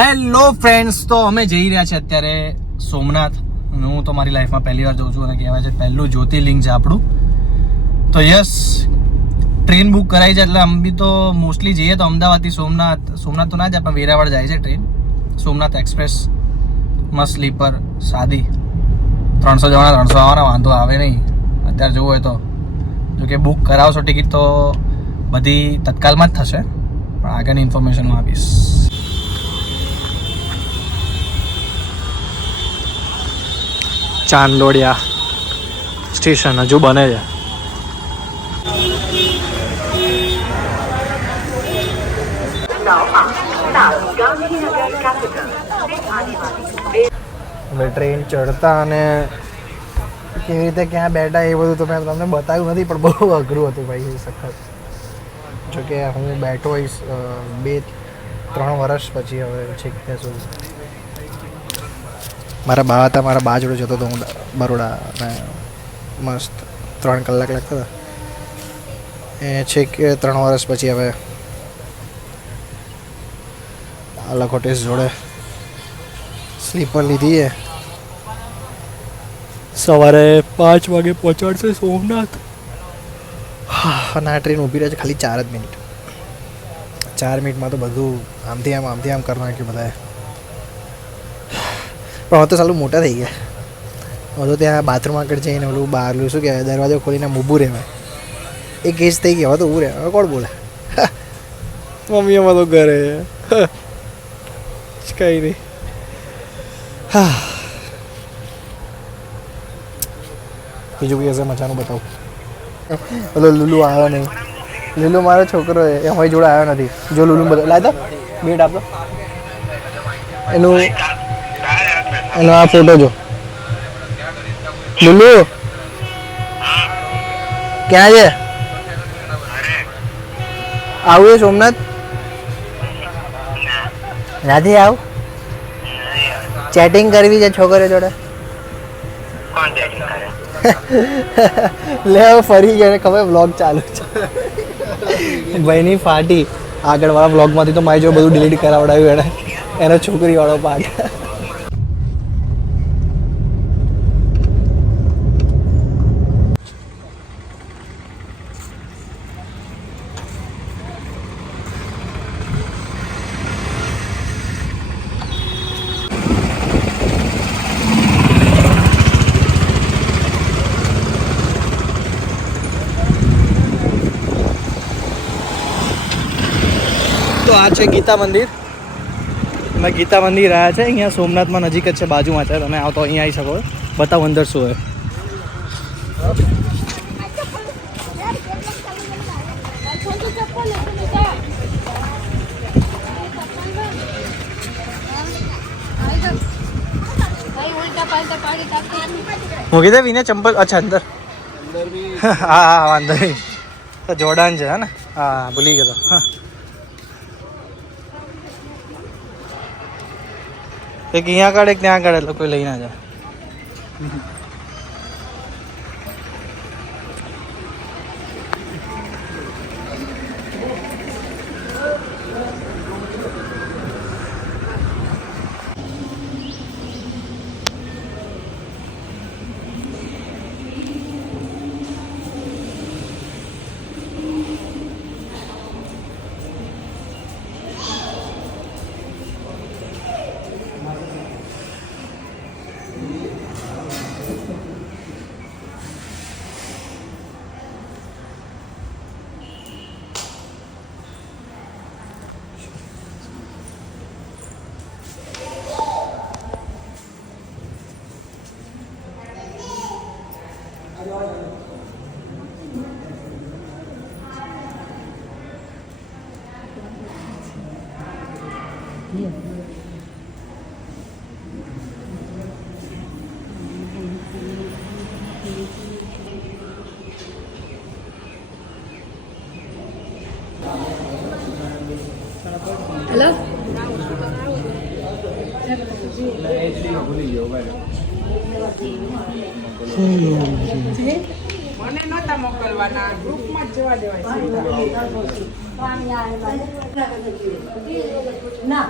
Hello friends, તો અમે જઈ રહ્યા છીએ અત્યારે સોમનાથ. હું તો મારી લાઈફમાં પહેલી વાર જઉં છું અને કહેવાય છે પહેલું જ્યોતિર્લિંગ છે આપણું. તો યસ, ટ્રેન બુક કરાવી છે એટલે આમ બી તો મોસ્ટલી જઈએ તો અમદાવાદથી સોમનાથ તો ના જાય, પણ વેરાવળ જાય છે ટ્રેન. સોમનાથ એક્સપ્રેસ મસ્ત સ્લીપર સાદી, 300 જણા 300 આવવાના, વાંધો આવે નહીં અત્યારે જવું હોય તો. જો કે બુક કરાવશો ટિકિટ તો બધી તત્કાલમાં જ થશે, પણ આગળની ઇન્ફોર્મેશન હું આપીશ. ચાંદલોડિયા સ્ટેશન હજુ બને છે. હવે ટ્રેન ચડતા અને કેવી રીતે ક્યાં બેઠા એ બધું તો મેં તમને બતાવ્યું નથી, પણ બહુ અઘરું હતું ભાઈ, સખત. જોકે હું બેઠો હોઈશ 2-3 વર્ષ પછી હવે છેક ત્યાં સુધી. મારા બા હતા, મારા બા જોડે જતો હતો હું બરોડા, અને મસ્ત 3 કલાક લાગતા હતા. એ છેક 3 વર્ષ પછી હવે લખોટેશ જોડે સ્લીપર લીધી છે. સવારે 5 વાગે પહોંચાડશે સોમનાથ. અને આ ટ્રેન ઊભી રહે છે ખાલી 4 જ મિનિટ. 4 મિનિટમાં તો બધું આમથી આમ કરી નાખ્યું બધાએ. પણ હવે તો સાલું મોટા થઈ ગયા. હવે તો ત્યાં બાથરૂમ આગળ જઈને ઓલું બહારલું શું કહેવાય, દરવાજો ખોલીને ઊભું રહેવાય. એ કેસ થઈ ગયા. હવે તો ઊભું રહે. હવે કોણ બોલે? મમ્મી અમાર તો ઘરે કંઈ નહીં. હા, બીજું કંઈ હશે મજાનું બતાવું. ઓલો લુલુ આવ્યો નહીં. લુલુ મારો છોકરો એ અમારી જોડે આવ્યો નથી. જો લુલુ બધા લાય તો બેટ આપતો, એનો આ ફોટો જો. લુલુ ક્યાં છે? આવું છે સોમનાથ? નથી આવું? ચેટિંગ કરવી છે છોકરીઓ જોડે? લે હવે ફરી ગયા ખબર, વ્લોગ ચાલુ છે ભાઈની ફાટી. આગળવાળા વ્લોગમાંથી તો મારી જો બધું ડિલીટ કરાવડાવ્યું એનો છોકરીવાળો પાર્ટ. તો આ છે ગીતા મંદિર. અમે ગીતા મંદિર આવ્યા છે અહીંયા સોમનાથમાં, નજીક જ છે, બાજુમાં છે. તમે આવો તો અહીંયા આવી શકો. બતાવો અંદર શું હોય. હું કીધે વિને ચંપલ, અચ્છા અંદર. હા વાંધો નહીં. તો જોડાન છે ને? હા ભૂલી ગયો. હા, એક અહીંયા કાઢે એક ત્યાં કાઢે, એટલે કોઈ લઈ ના જાય. હેલો, મને નતા મોકલવાના, ગ્રુપમાં જ જવા દેવાય. ના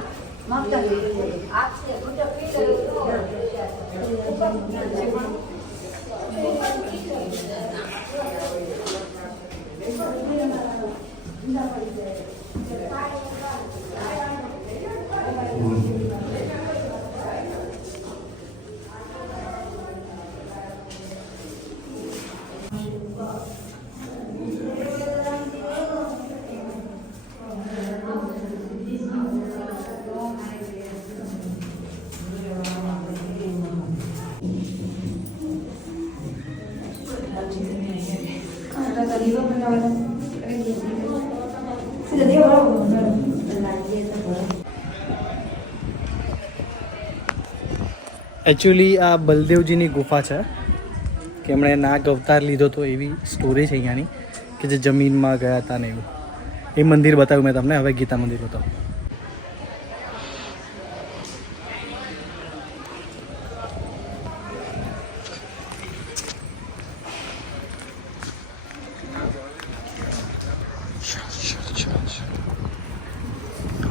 એકચ્યુઅલી આ બલદેવજીની ગુફા છે કે એમણે નાગ અવતાર લીધો તો એવી સ્ટોરી છે અહીંયાની કે જે જમીનમાં ગયા હતા ને એવું. એ મંદિર બતાવ્યું મેં તમને, હવે ગીતા મંદિર બતાવું.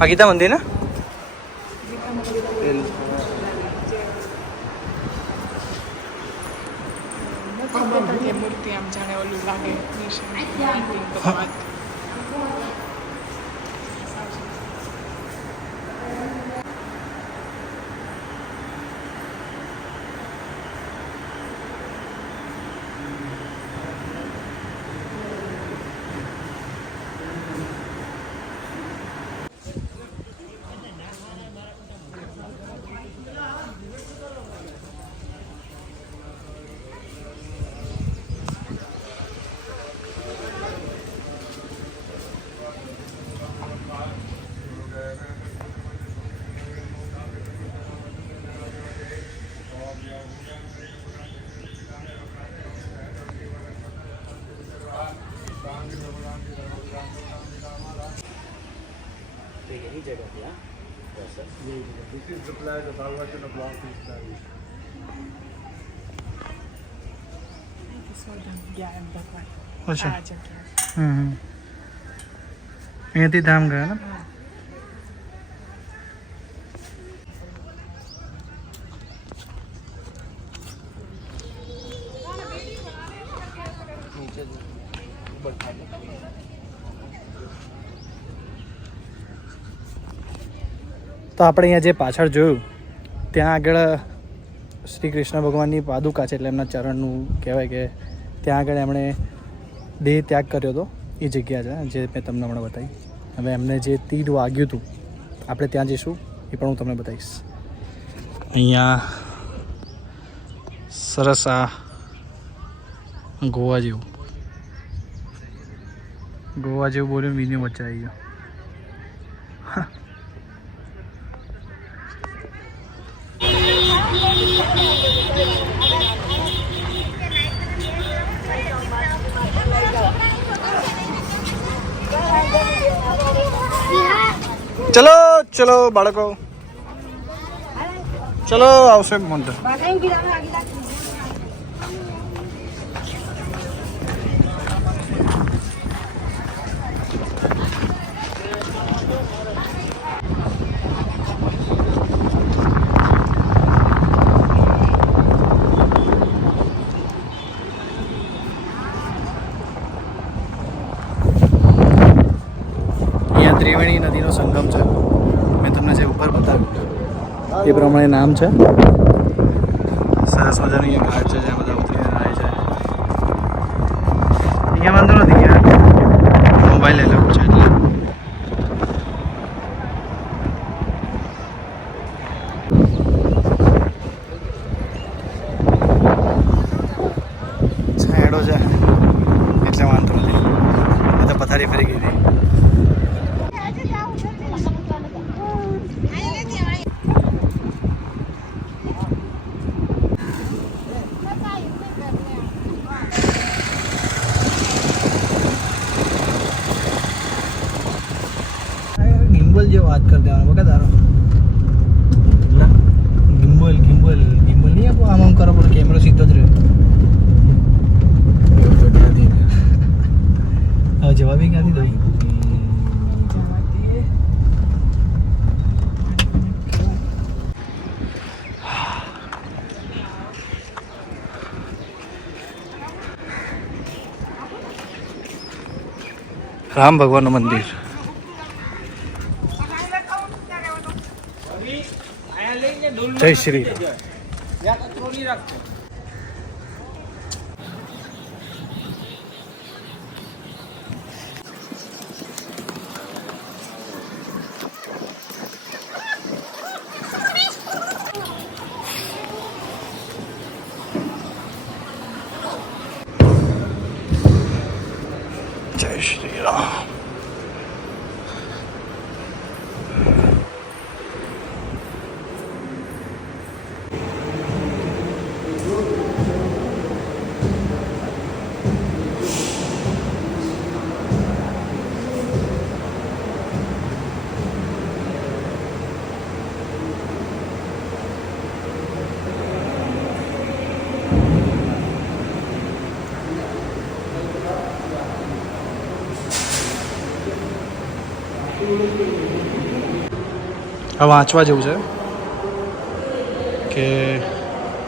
આ ગીતા મંદિર ને મૂર્તિ આમ જાણે ઓલું લાગે This is the flag of Alvachana block is flag. અચ્છા અહીંયાથી ધામ ગયા ને. તો આપણે અહીંયા જે પાછળ જોયું ત્યાં આગળ શ્રી કૃષ્ણ ભગવાનની પાદુકા છે, એટલે એમના ચરણનું કહેવાય કે ત્યાં આગળ એમણે દેહ ત્યાગ કર્યો હતો. એ જગ્યા છે જે મેં તમને હમણાં બતાવી. હવે એમને જે તીર વાગ્યું હતું આપણે ત્યાં જઈશું, એ પણ હું તમને બતાવીશ. અહીંયા સરસ આ ગોવા જેવું બોલ્યું, વીન્યુ વચ્ચે આવી ગયો. ચલો ચલો બાળકો, ચલો આવશે મંત્ર. ત્રિવેણી નદીનો સંગમ છે. મેં તમને જે ઉપર બતાવ્યું એ પ્રમાણે નામ છે. સરસ મજાનું અહીંયા ઘાટ છે જ્યાં બધા ઉતરીને આવે છે. અહીંયા વાંધો નથી, ત્યાં મોબાઈલ એલાઉડ છે એટલે. છાંયડો છે એટલે વાંધો નથી. એ તો પથારી ફરી ગઈ હતી. રામ ભગવાનનું મંદિર. જય શ્રી રામ. જય શ્રી રામ. આ વાંચવા જેવું છે કે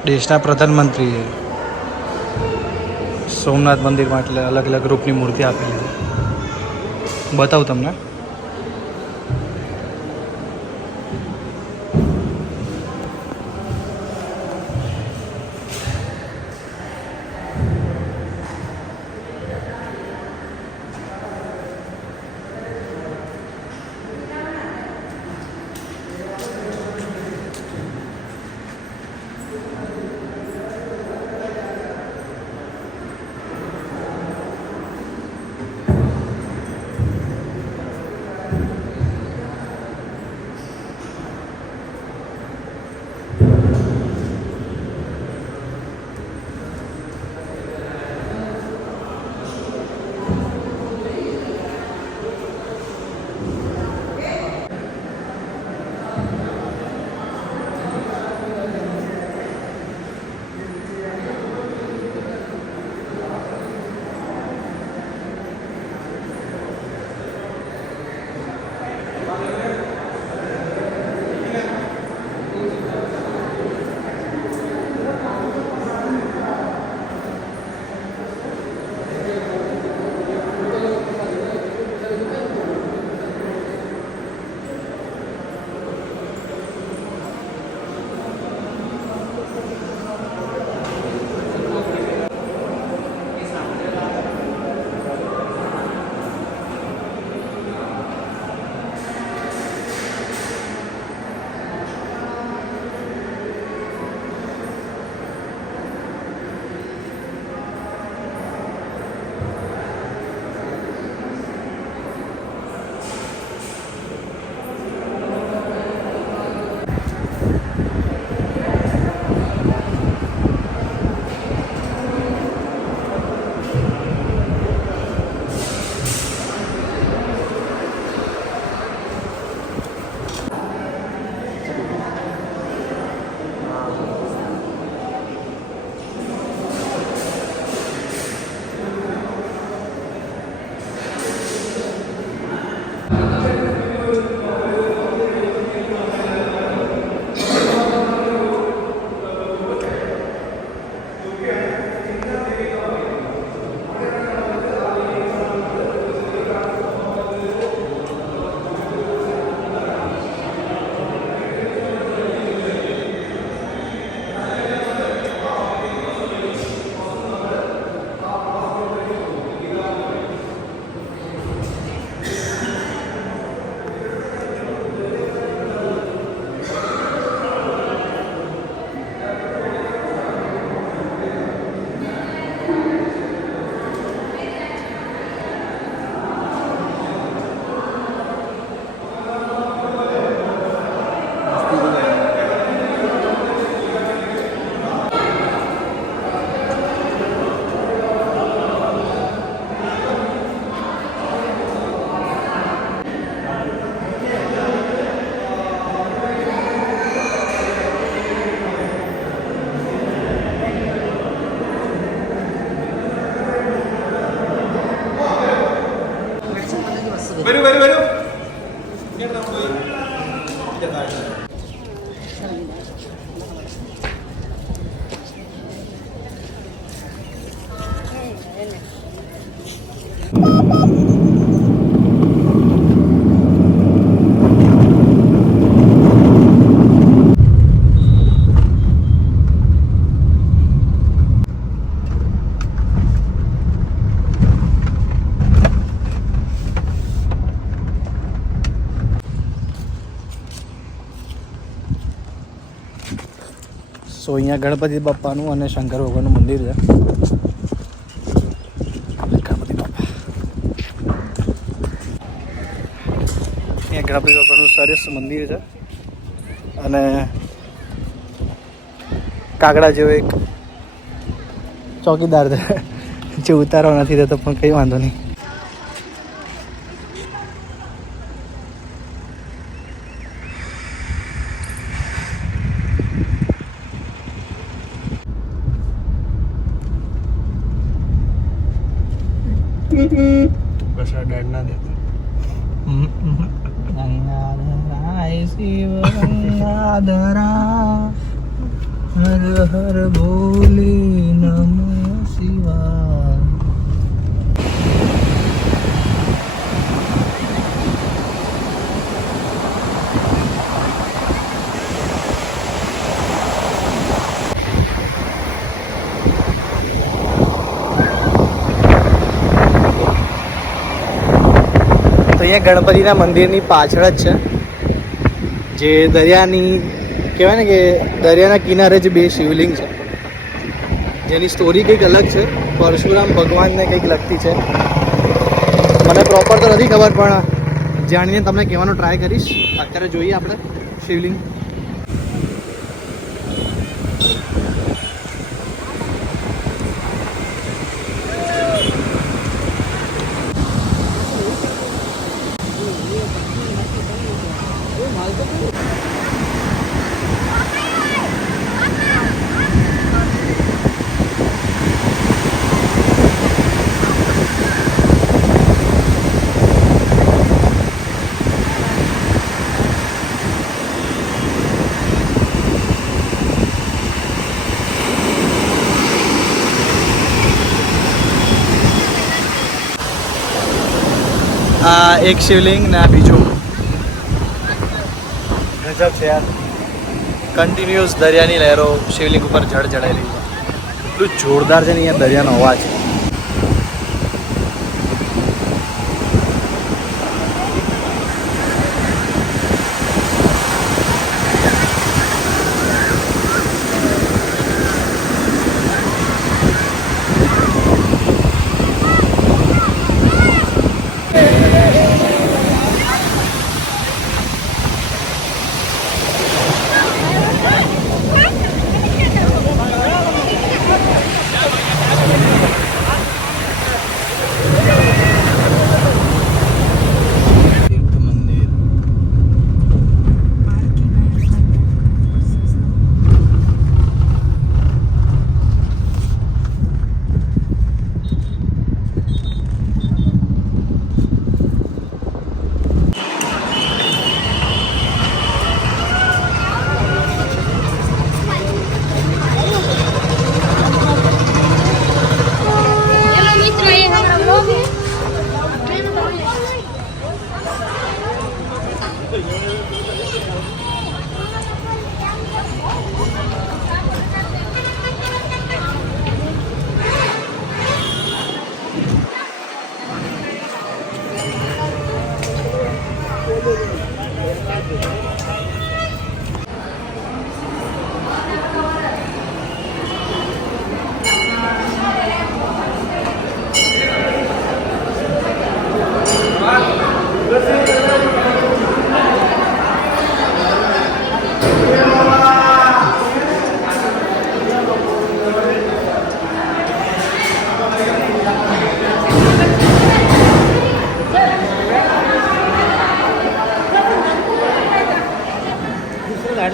દેશના પ્રધાનમંત્રીએ સોમનાથ મંદિરમાં એટલે અલગ અલગ રૂપની મૂર્તિ આપેલી છે. બતાવું તમને. સો અહીંયા ગણપતિ બાપાનું અને શંકર ભગવાનનું મંદિર છે. ગણપતિ બાપા અહીંયા ગણપતિ બાપાનું સરસ મંદિર છે અને કાગડા જેવો એક ચોકીદાર છે જે ઉતારવા નથી થતો, પણ કંઈ વાંધો નહીં. કશા ડેડ ના દેતા. હર હર ભોલે નમઃ શિવાય. તો અહીંયા ગણપતિના મંદિરની પાછળ જ છે, જે દરિયાની કહેવાય ને કે દરિયાના કિનારે જ બે શિવલિંગ છે, જેની સ્ટોરી કંઈક અલગ છે. પરશુરામ ભગવાનને કંઈક લગતી છે. મને પ્રોપર તો નથી ખબર, પણ જાણીને તમને કહેવાનો ટ્રાય કરીશ. અત્યારે જોઈએ આપણે શિવલિંગ. આ એક શિવલિંગ ને આ બીજું. ગજબ છે યાર. કન્ટિન્યુઅસ દરિયાની લહેરો શિવલિંગ ઉપર જળજળાઈ રહી છે. એટલું જોરદાર છે ને અહીંયા દરિયાનો અવાજ.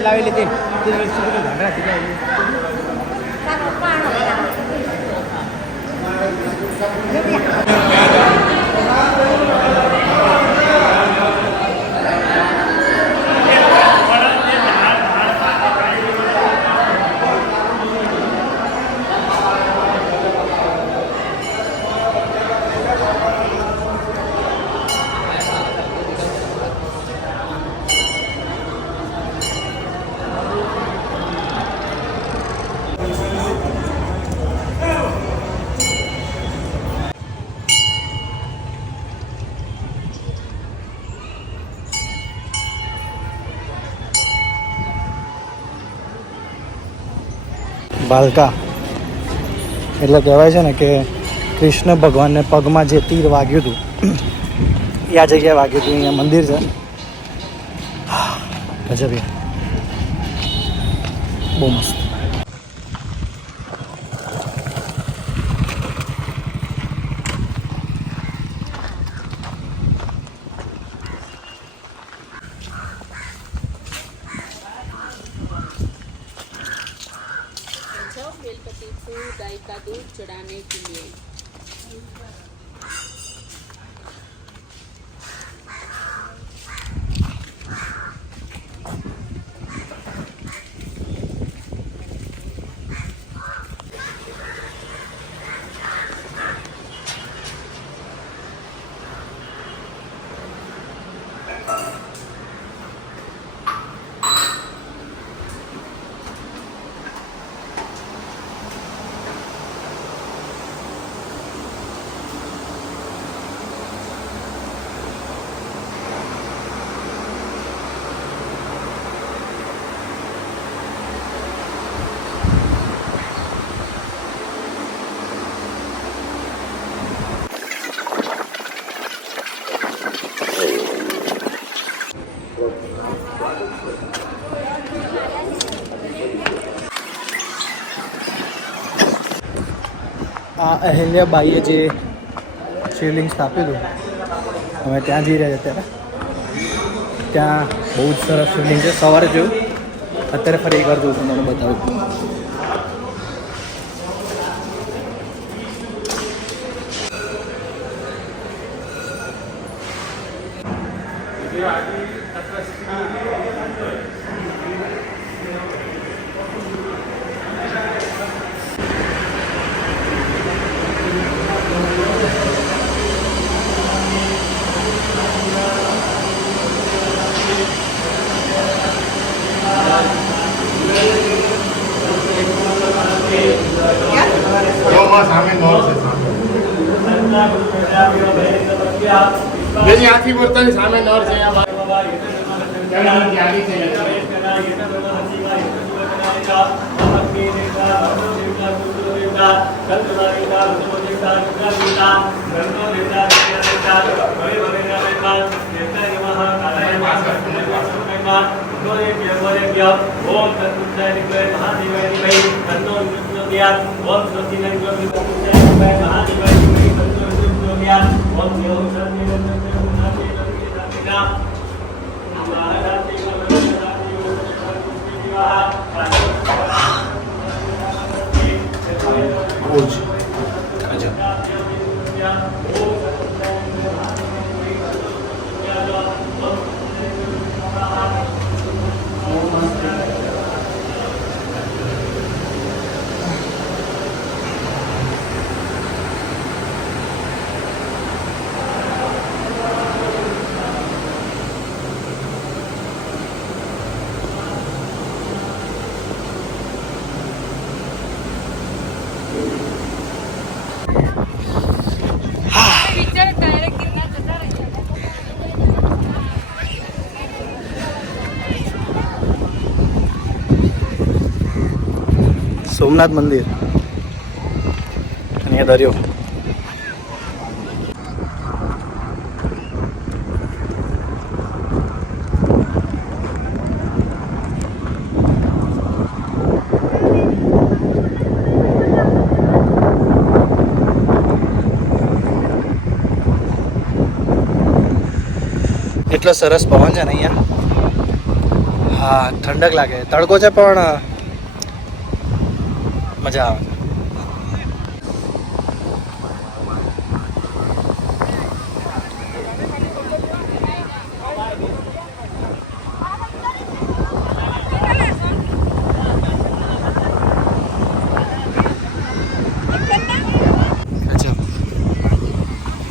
લાવી લીધી ભાલકા એટલે કહેવાય છે ને કે કૃષ્ણ ભગવાનને પગમાં જે તીર વાગ્યું હતું એ આ જગ્યાએ વાગ્યું હતું. અહીંયા મંદિર છે. ગજબ યાર, બહુ મસ્ત. बेलपति फूल गाय का दूध चढ़ाने के लिए. આ અહેલ્યાબાઈએ જે શિવલિંગ સ્થાપ્યું હતું અમે ત્યાં જઈ રહ્યા છીએ અત્યારે. ત્યાં બહુ જ સરસ શિવલિંગ છે. સવારે જોયું, અત્યારે ફરી એકવાર જોઉં છું, મને બતાવું. આથી બોલતાની સામે નર છે. સોમનાથ મંદિર અને દરિયો. એટલો સરસ પવન છે ને અહીંયા. હા, ઠંડક લાગે. તડકો છે પણ મજા આવે.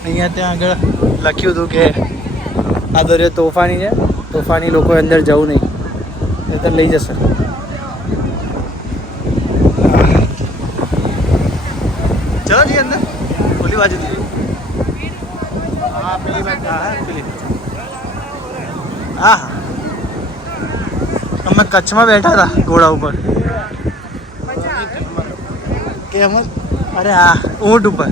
અહીંયા ત્યાં આગળ લખ્યું હતું કે આ દરિયો તોફાની છે, તોફાની લોકો અંદર જવું નહીં, નહીંતર લઈ જશે. ચલો જી અંદર, ઓલી બાજુથી. હા, પેલી બાજુ. હા, પેલી. હા, અમે કચ્છમાં બેઠા હતા ઘોડા ઉપર. એમ જ અરે આ ઊંટ ઉપર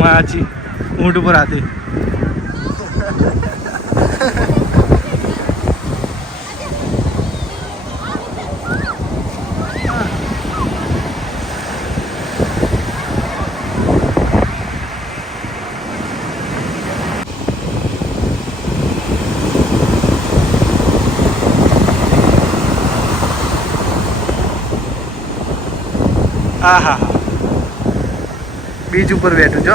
માછી ઊંટ ઉપર આતી હા હા હા બીજ ઉપર બેઠું જો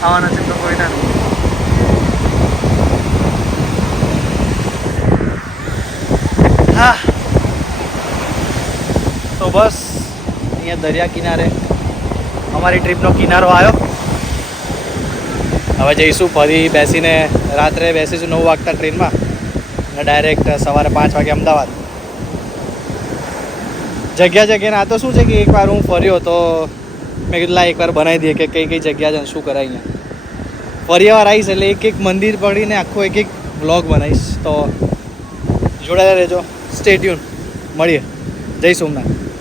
આવવાના છે તો કોઈ ના હા તો બસ અહીંયા દરિયા કિનારે અમારી ટ્રીપનો કિનારો આવ્યો હવે જઈશું ફરી બેસીને રાત્રે બેસીશું 9 વાગતા ટ્રેનમાં અને ડાયરેક્ટ સવારે 5 વાગે અમદાવાદ જગ્યાને આ તો શું છે કે એકવાર હું ફર્યો તો મેં કીધું લા એકવાર બનાવી દઈએ કે કઈ કઈ જગ્યા છે શું કરાય અહીંયા ફરી વાર આવીશ એટલે એક મંદિર પડીને આખો એક વ્લોગ બનાવીશ તો જોડાયેલા રહેજો સ્ટે ટ્યુન મળીએ જય સોમનાથ